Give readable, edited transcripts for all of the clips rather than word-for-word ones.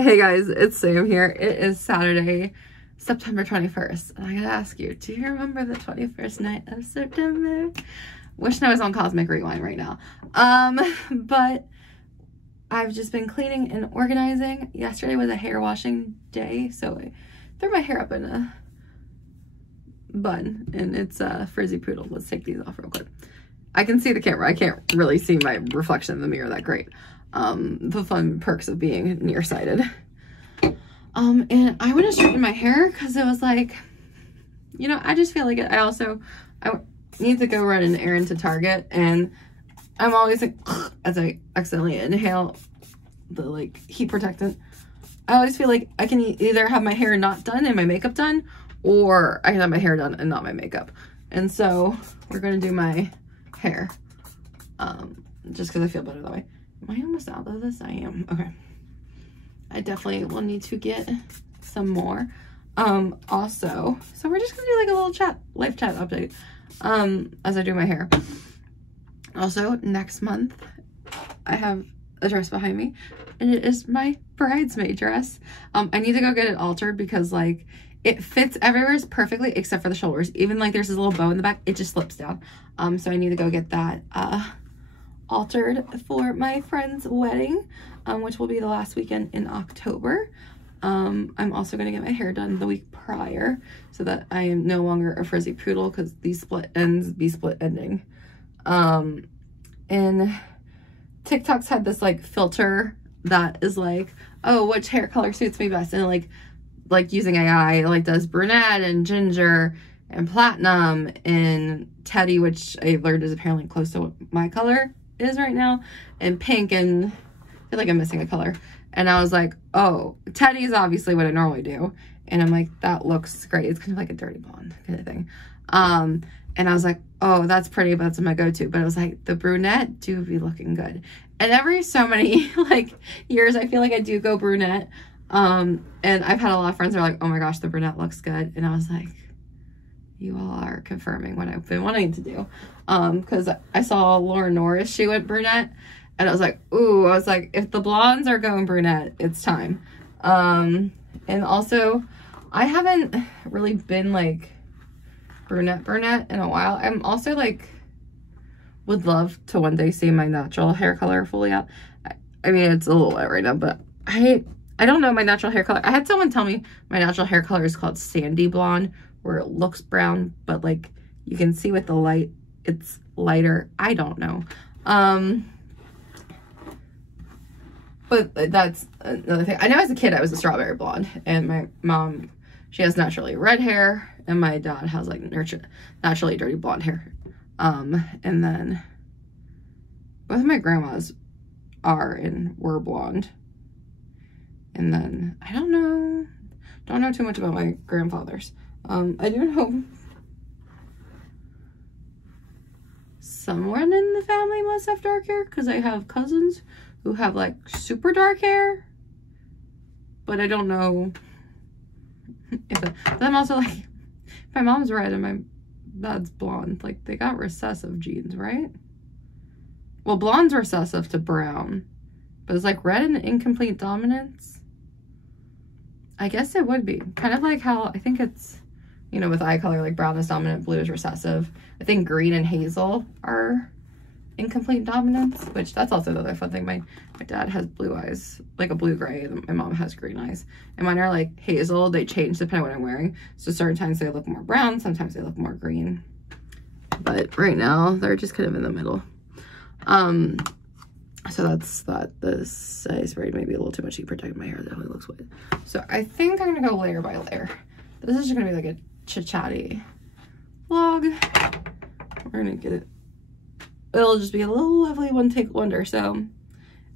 Hey guys, it's Sam here. It is Saturday, September 21st. And I gotta ask you, do you remember the 21st night of September? Wishing I was on Cosmic Rewind right now. But I've just been cleaning and organizing. Yesterday was a hair washing day, so I threw my hair up in a bun, and it's a frizzy poodle. Let's take these off real quick. I can see the camera. I can't really see my reflection in the mirror that great. The fun perks of being nearsighted. And I went to straighten my hair because it was like, you know, I just feel like it. I need to go run an errand to Target, and I'm always like, as I accidentally inhale the like heat protectant, I always feel like I can either have my hair not done and my makeup done, or I can have my hair done and not my makeup. And so we're gonna do my hair, just because I feel better that way. Am I almost out of this? I am. Okay. I definitely will need to get some more. Also, so we're just gonna do like a little chat, live chat update, as I do my hair. Also, next month, I have a dress behind me, and it is my bridesmaid dress. I need to go get it altered because like it fits everywhere perfectly except for the shoulders. Even like there's this little bow in the back, it just slips down. So I need to go get that altered for my friend's wedding, which will be the last weekend in October. I'm also going to get my hair done the week prior so that I am no longer a frizzy poodle, because these split ends be split ending. And TikTok's had this like filter that is like, oh, which hair color suits me best, and like using AI, it like does brunette and ginger and platinum and teddy, which I learned is apparently close to what my color is right now, and pink, and I feel like I'm missing a color. And I was like, oh, teddy is obviously what I normally do, and I'm like, that looks great. It's kind of like a dirty blonde kind of thing. And I was like, oh, that's pretty, but that's my go-to. But I was like, the brunette do be looking good. And every so many like years, I feel like I do go brunette. And I've had a lot of friends that are like, oh my gosh, the brunette looks good. And I was like, you all are confirming what I've been wanting to do. Because I saw Lauren Norris, she went brunette, and I was like, ooh, I was like, if the blondes are going brunette, it's time. And also, I haven't really been like brunette in a while. I'm also like, would love to one day see my natural hair color fully out. I mean, it's a little wet right now, but I don't know my natural hair color. I had someone tell me my natural hair color is called sandy blonde, where it looks brown, but like you can see with the light, it's lighter. I don't know. But that's another thing. I know as a kid, I was a strawberry blonde, and my mom, she has naturally red hair, and my dad has like naturally dirty blonde hair. And then both of my grandmas are and were blonde. And then I don't know too much about my grandfathers. I do know someone in the family must have dark hair, because I have cousins who have like super dark hair, but I don't know if but I'm also like, my mom's red and my dad's blonde, like they got recessive genes, right? Well, blonde's recessive to brown, but it's like red and incomplete dominance. I guess it would be kind of like how I think it's, you know, with eye color, like brown is dominant, blue is recessive. I think green and hazel are incomplete dominance, which that's also the other fun thing. My dad has blue eyes, like a blue-gray, and my mom has green eyes. And mine are like hazel. They change depending on what I'm wearing. So certain times they look more brown, sometimes they look more green. But right now, they're just kind of in the middle. So that's that. This I sprayed maybe a little too much heat protect my hair. It definitely looks wet. So I think I'm gonna go layer by layer. This is just gonna be like a chit-chatty vlog. We're gonna get it. It'll just be a little lovely one take wonder. So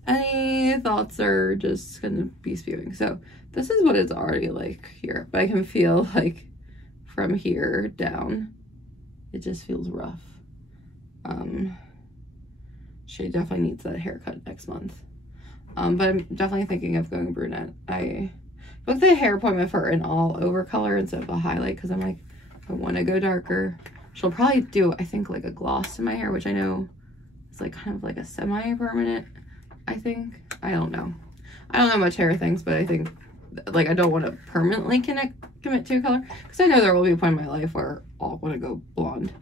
any thoughts are just gonna be spewing. So this is what it's already like here, but I can feel like from here down, it just feels rough. She definitely needs that haircut next month. But I'm definitely thinking of going brunette. I booked the hair appointment for an all over color instead of a highlight, because I'm like, I want to go darker. She'll probably do, I think, like a gloss to my hair, which I know is like kind of like a semi-permanent, I think. I don't know. I don't know much hair things, but I think, like, I don't want to permanently commit to a color, because I know there will be a point in my life where I'll want to go blonde.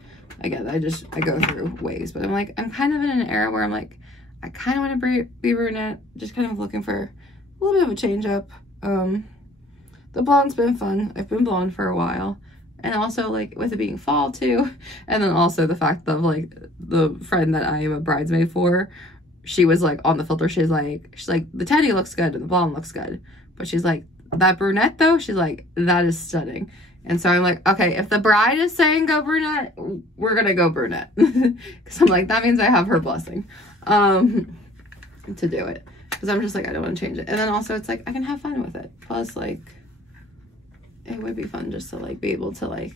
Again, I go through waves, but I'm like, I'm kind of in an era where I'm like, I kind of want to be brunette, just kind of looking for a little bit of a change up. The blonde's been fun. I've been blonde for a while. And also, like, with it being fall, too. And then also the fact of, like, the friend that I am a bridesmaid for, she was, like, on the filter. She's like, the teddy looks good and the blonde looks good. But she's like, that brunette, though, she's like, that is stunning. And so I'm like, okay, if the bride is saying go brunette, we're going to go brunette. Because I'm like, that means I have her blessing to do it. Because I'm just like, I don't want to change it. And then also, it's like, I can have fun with it. Plus, like, it would be fun just to, like, be able to, like,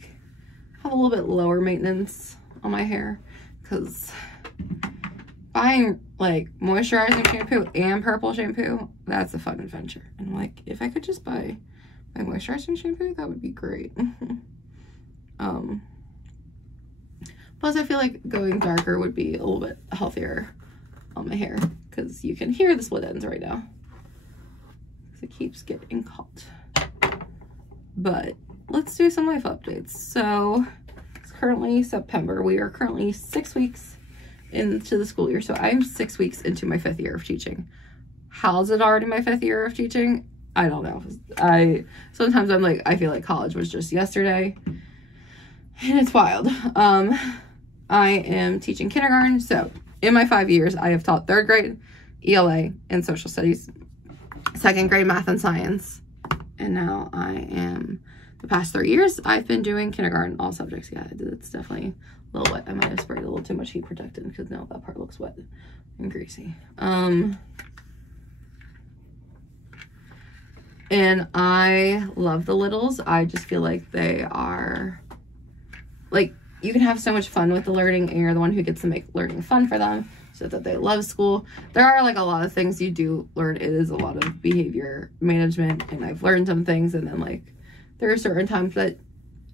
have a little bit lower maintenance on my hair, because buying, like, moisturizing shampoo and purple shampoo, that's a fun adventure. And I'm like, if I could just buy my moisturizing shampoo, that would be great. Plus I feel like going darker would be a little bit healthier on my hair, because you can hear the split ends right now, because it keeps getting caught. But let's do some life updates. So it's currently September. We are currently 6 weeks into the school year. So I'm 6 weeks into my 5th year of teaching. How's it already my 5th year of teaching? I don't know. Sometimes I'm like, I feel like college was just yesterday, and it's wild. I am teaching kindergarten. So in my 5 years, I have taught 3rd grade, ELA, and social studies, 2nd grade math and science. And now I am, the past 3 years, I've been doing kindergarten, all subjects. Yeah, it's definitely a little wet. I might have sprayed a little too much heat protectant, because now that part looks wet and greasy. And I love the littles. I just feel like they are, like, you can have so much fun with the learning, and you're the one who gets to make learning fun for them, so that they love school. There are, like, a lot of things you do learn. It is a lot of behavior management, and I've learned some things, and then, like, there are certain times that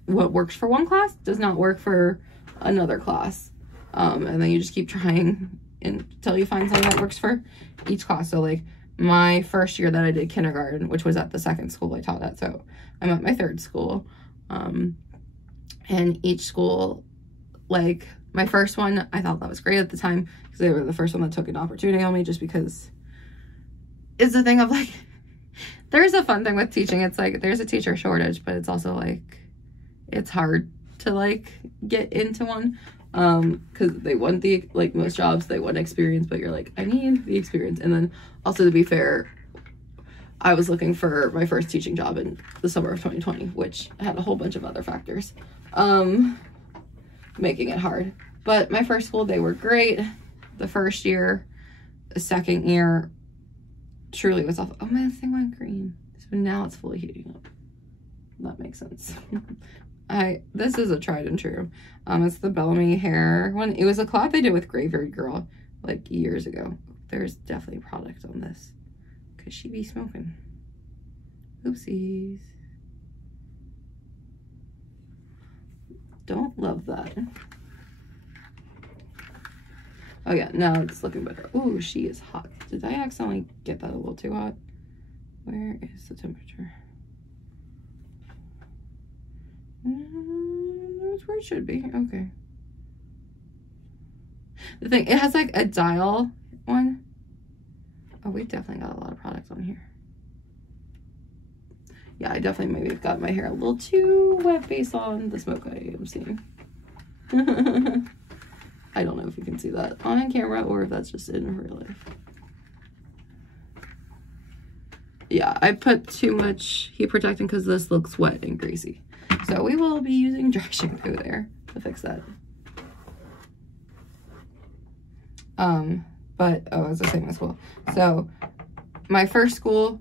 what works for one class does not work for another class. And then you just keep trying until you find something that works for each class. So, like, my first year that I did kindergarten, which was at the 2nd school I taught at, so I'm at my 3rd school. And each school, like, my first one, I thought that was great at the time, because they were the first one that took an opportunity on me, just because it's the thing of, like, there's a fun thing with teaching. It's like, there's a teacher shortage, but it's also, like, it's hard to, like, get into one, because they want the, like, most jobs, they want experience, but you're like, I need the experience. And then also, to be fair, I was looking for my first teaching job in the summer of 2020, which had a whole bunch of other factors making it hard. But my first school, they were great. The first year, the 2nd year, truly was awful. Oh, my thing went green. So now it's fully heating up. That makes sense. This is a tried and true. It's the Bellamy hair one. It was a collab they did with Graveyard Girl, like, years ago. There's definitely product on this, because she be smoking. Oopsies. Don't love that. Oh yeah, now it's looking better. Ooh, she is hot. Did I accidentally get that a little too hot? Where is the temperature? That's where it should be. Okay. The thing, it has, like, a dial one. Oh, we definitely got a lot of products on here. Yeah, I definitely maybe got my hair a little too wet based on the smoke I am seeing. I don't know if you can see that on camera or if that's just in real life. Yeah, I put too much heat protectant because this looks wet and greasy. So we will be using dry shampoo there to fix that. But, oh, as I was saying, my school. So my first school,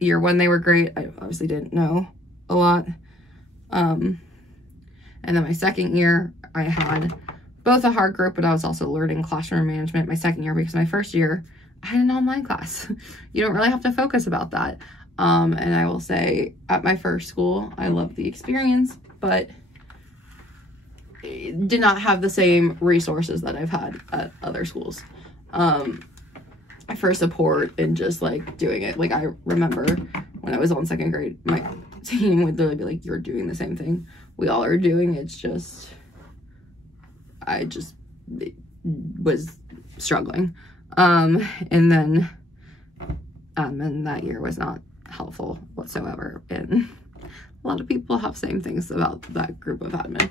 year 1, they were great. I obviously didn't know a lot. And then my 2nd year, I had both a hard group, but I was also learning classroom management my 2nd year, because my first year, I had an online class. You don't really have to focus about that. And I will say, at my first school, I loved the experience, but did not have the same resources that I've had at other schools. for support and just like doing it. Like I remember when I was on 2nd grade, my team would literally be like, you're doing the same thing we all are doing. It's just, I just was struggling. And then admin that year was not helpful whatsoever. And a lot of people have same things about that group of admin.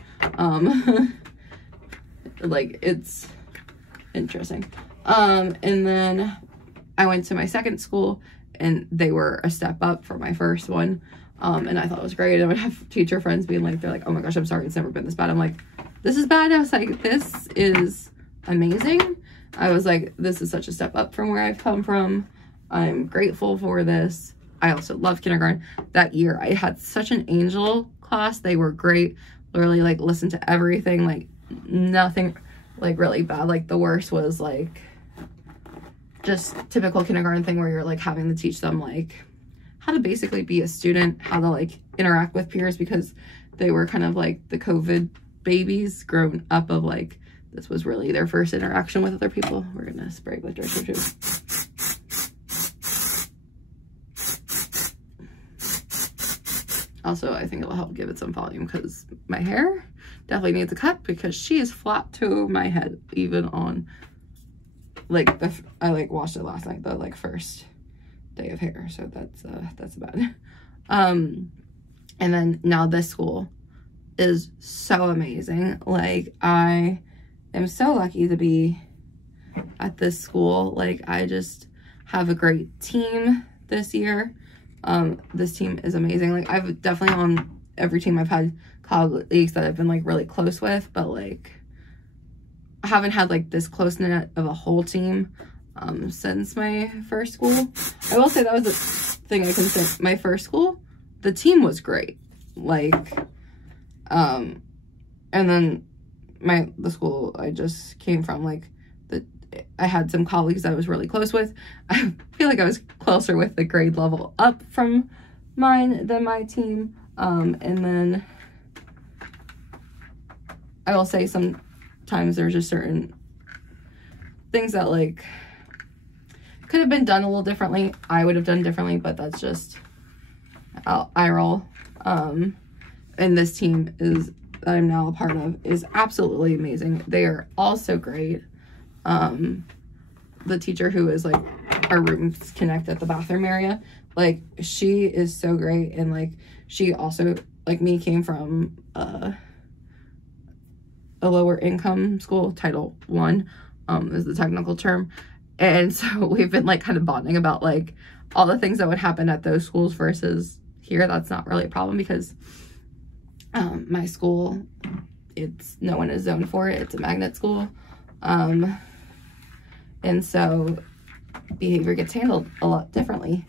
Like it's interesting. And then I went to my 2nd school and they were a step up from my first one. And I thought it was great. I would have teacher friends being like, they're like, oh my gosh, I'm sorry, it's never been this bad. I'm like, this is bad. I was like, this is amazing. I was like, this is such a step up from where I've come from. I'm grateful for this. I also love kindergarten. That year I had such an angel class. They were great. Literally like listened to everything, like nothing like really bad. Like the worst was like just typical kindergarten thing where you're like having to teach them like how to basically be a student, how to like interact with peers, because they were kind of like the COVID babies grown up of like, this was really their first interaction with other people. We're gonna spray glitter too. Also, I think it'll help give it some volume because my hair definitely needs a cut because she is flat to my head, even on like I like washed it last night, the like first day of hair, so that's bad. And then now this school is so amazing. Like I am so lucky to be at this school. Like I just have a great team this year. This team is amazing. Like I've definitely on every team I've had colleagues that I've been like really close with, but like I haven't had like this close knit of a whole team since my first school. I will say that was the thing I can say. My first school, the team was great. Like and then the school I just came from, like I had some colleagues that I was really close with. I feel like I was closer with the grade level up from mine than my team. And then I will say sometimes there's just certain things that like could have been done a little differently. I would have done differently, but that's just how I roll. And this team that I'm now a part of is absolutely amazing. They are all so great. The teacher who is like our rooms connect at the bathroom area, like she is so great. And like she also, like me, came from a lower income school, Title I is the technical term. And so we've been like kind of bonding about like all the things that would happen at those schools versus here. That's not really a problem because my school, no one is zoned for it. It's a magnet school. And so behavior gets handled a lot differently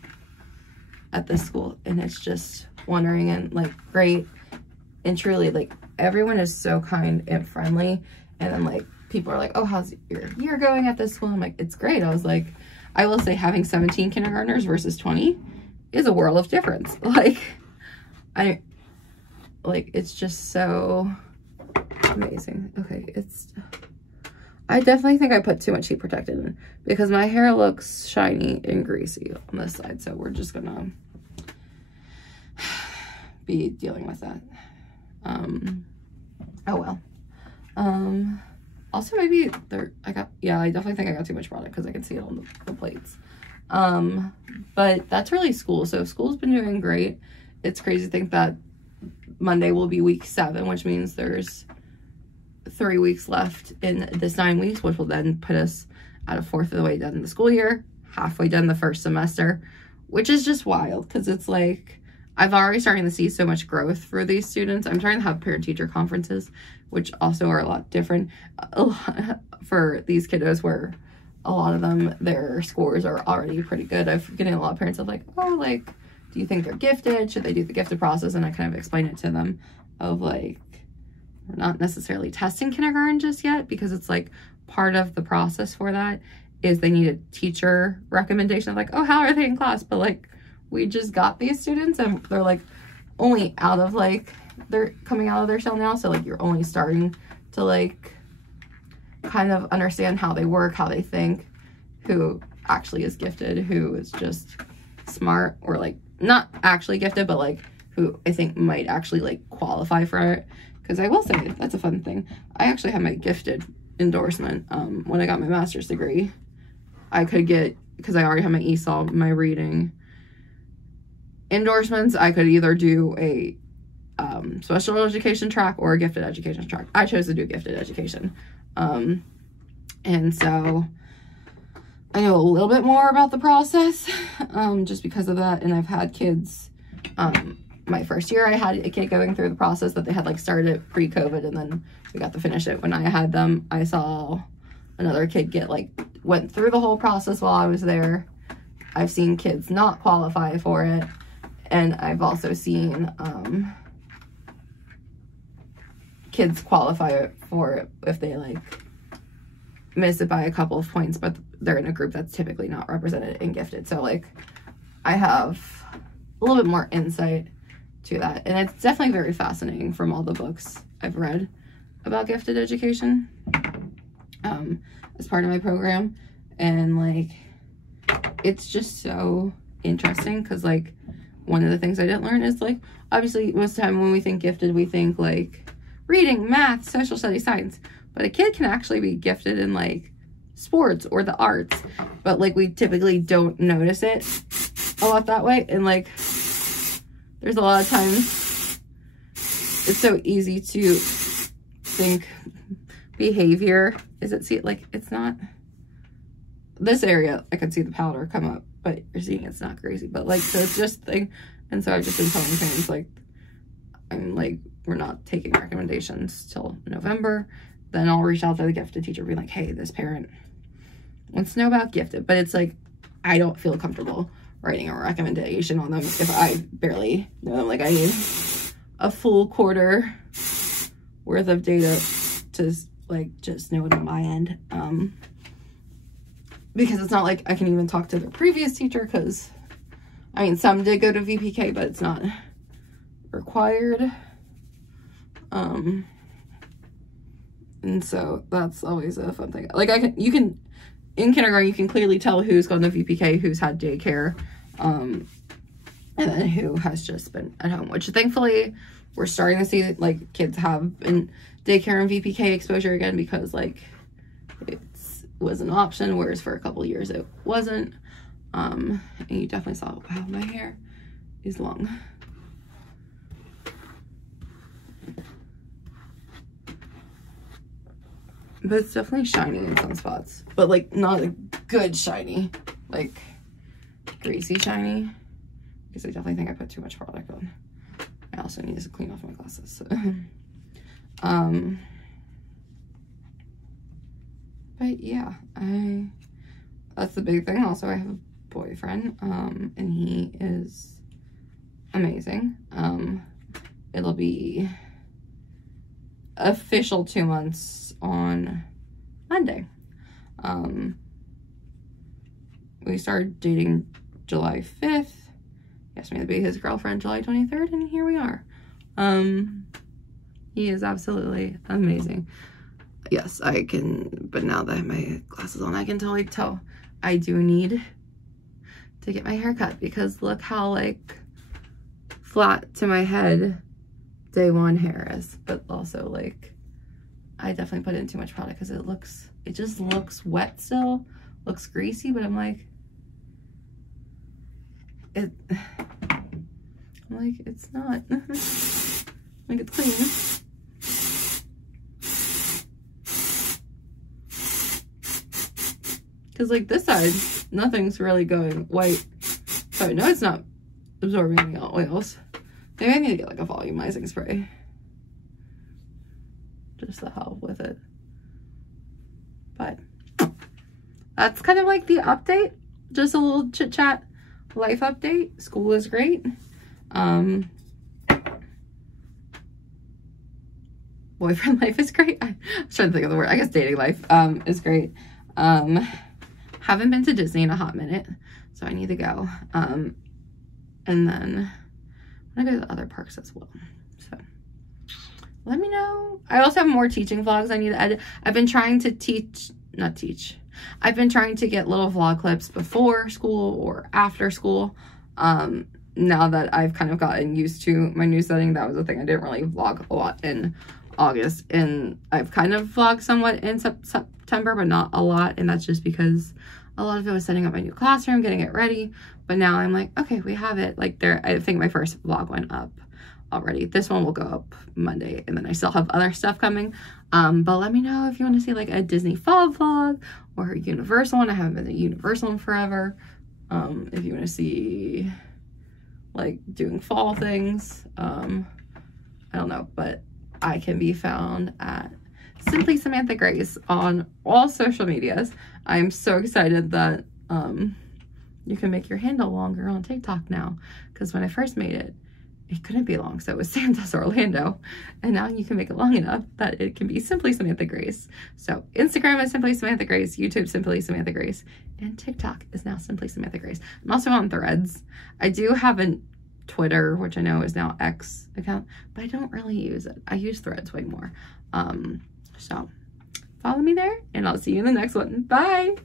at this school. And it's just wondering and like great. And truly like everyone is so kind and friendly. And then like people are like, oh, how's your year going at this school? I'm like, it's great. I was like, I will say having 17 kindergartners versus 20 is a world of difference. Like it's just so amazing. Okay, I definitely think I put too much heat protectant in because my hair looks shiny and greasy on this side. So we're just gonna be dealing with that. Oh well. Also maybe I definitely think I got too much product because I can see it on the plates. But that's really school. So school's been doing great. It's crazy to think that Monday will be week 7, which means there's 3 weeks left in this 9 weeks, which will then put us at a fourth of the way done in the school year, halfway done the first semester, which is just wild because it's like I've already starting to see so much growth for these students. I'm trying to have parent-teacher conferences, which also are a lot different for these kiddos where a lot of them, their scores are already pretty good. I've getting a lot of parents of like, oh, like, do you think they're gifted? Should they do the gifted process? And I kind of explain it to them of like, we're not necessarily testing kindergarten just yet because it's like part of the process for that is they need a teacher recommendation of like, oh, how are they in class? But like, we just got these students and they're like only out of like, they're coming out of their shell now. So like, you're only starting to like kind of understand how they work, how they think, who actually is gifted, who is just smart, or like not actually gifted, but like who I think might actually like qualify for it. Because I will say, that's a fun thing. I actually have my gifted endorsement. When I got my master's degree, I could get, because I already have my ESOL, my reading endorsements, I could either do a special education track or a gifted education track. I chose to do gifted education. And so I know a little bit more about the process, just because of that. And I've had kids, my first year I had a kid going through the process that they had like started pre-COVID, and then we got to finish it. When I had them, I saw another kid get like, went through the whole process while I was there. I've seen kids not qualify for it. And I've also seen kids qualify for it if they like miss it by a couple of points, but they're in a group that's typically not represented in gifted. So like I have a little bit more insight to that. And it's definitely very fascinating from all the books I've read about gifted education as part of my program. And like, it's just so interesting because like one of the things I didn't learn is like, obviously most of the time when we think gifted, we think like reading, math, social studies, science, but a kid can actually be gifted in like sports or the arts, but like we typically don't notice it a lot that way. And like there's a lot of times it's so easy to think behavior is it, see, like it's not this area. I could see the powder come up, but you're seeing it's not crazy, but like, so it's just thing. And so I've just been telling parents like, I'm like, we're not taking recommendations till November. Then I'll reach out to the gifted teacher, be like, hey, this parent wants to know about gifted, but it's like, I don't feel comfortable writing a recommendation on them if I barely know them. Like I need a full quarter worth of data to like just know it on my end. Because it's not like I can even talk to the previous teacher, because I mean some did go to VPK, but it's not required. And so that's always a fun thing. Like you can in kindergarten, you can clearly tell who's gone to VPK, who's had daycare, and then who has just been at home, which thankfully we're starting to see like kids have been daycare and VPK exposure again, because like it was an option, whereas for a couple of years it wasn't. And you definitely saw, wow, my hair is long. But it's definitely shiny in some spots, but like not a good shiny, like greasy shiny, because I definitely think I put too much product on. I also need to clean off my glasses. So. But yeah, that's the big thing. Also, I have a boyfriend, and he is amazing. It'll be official 2 months on Monday. We started dating July 5th. He asked me to be his girlfriend July 23rd, and here we are. He is absolutely amazing. Yes, I can, but now that I have my glasses on, I can totally tell I do need to get my hair cut, because look how like flat to my head day one hair is. But also like I definitely put in too much product, because it just looks wet still, looks greasy, but I'm like, I'm like, it's not. Like, it's clean. Because like this side, nothing's really going white. So I know it's not absorbing any oils. Maybe I need to get like a volumizing spray, just to help with it. But that's kind of like the update. Just a little chit chat life update. School is great. Boyfriend life is great. I was trying to think of the word. I guess dating life is great. Haven't been to Disney in a hot minute, so I need to go. And then I'm gonna go to the other parks as well. So let me know. I also have more teaching vlogs I need to edit. I've been trying to I've been trying to get little vlog clips before school or after school. Now that I've kind of gotten used to my new setting, that was the thing. I didn't really vlog a lot in August, and I've kind of vlogged somewhat in September, but not a lot. And that's just because a lot of it was setting up my new classroom, getting it ready. But now I'm like, okay, we have it. Like I think my first vlog went up already. This one will go up Monday, and then I still have other stuff coming. But let me know if you want to see like a Disney fall vlog or a Universal one. I haven't been to Universal in forever. If you want to see like doing fall things, I don't know, but I can be found at Simply Samantha Grace on all social medias. I'm so excited that you can make your handle longer on TikTok now, because when I first made it, it couldn't be long, so it was Santa's Orlando, and now you can make it long enough that it can be Simply Samantha Grace. So Instagram is Simply Samantha Grace, YouTube Simply Samantha Grace, and TikTok is now Simply Samantha Grace. I'm also on Threads. I do have a Twitter, which I know is now X account, but I don't really use it. I use Threads way more. So follow me there, and I'll see you in the next one. Bye!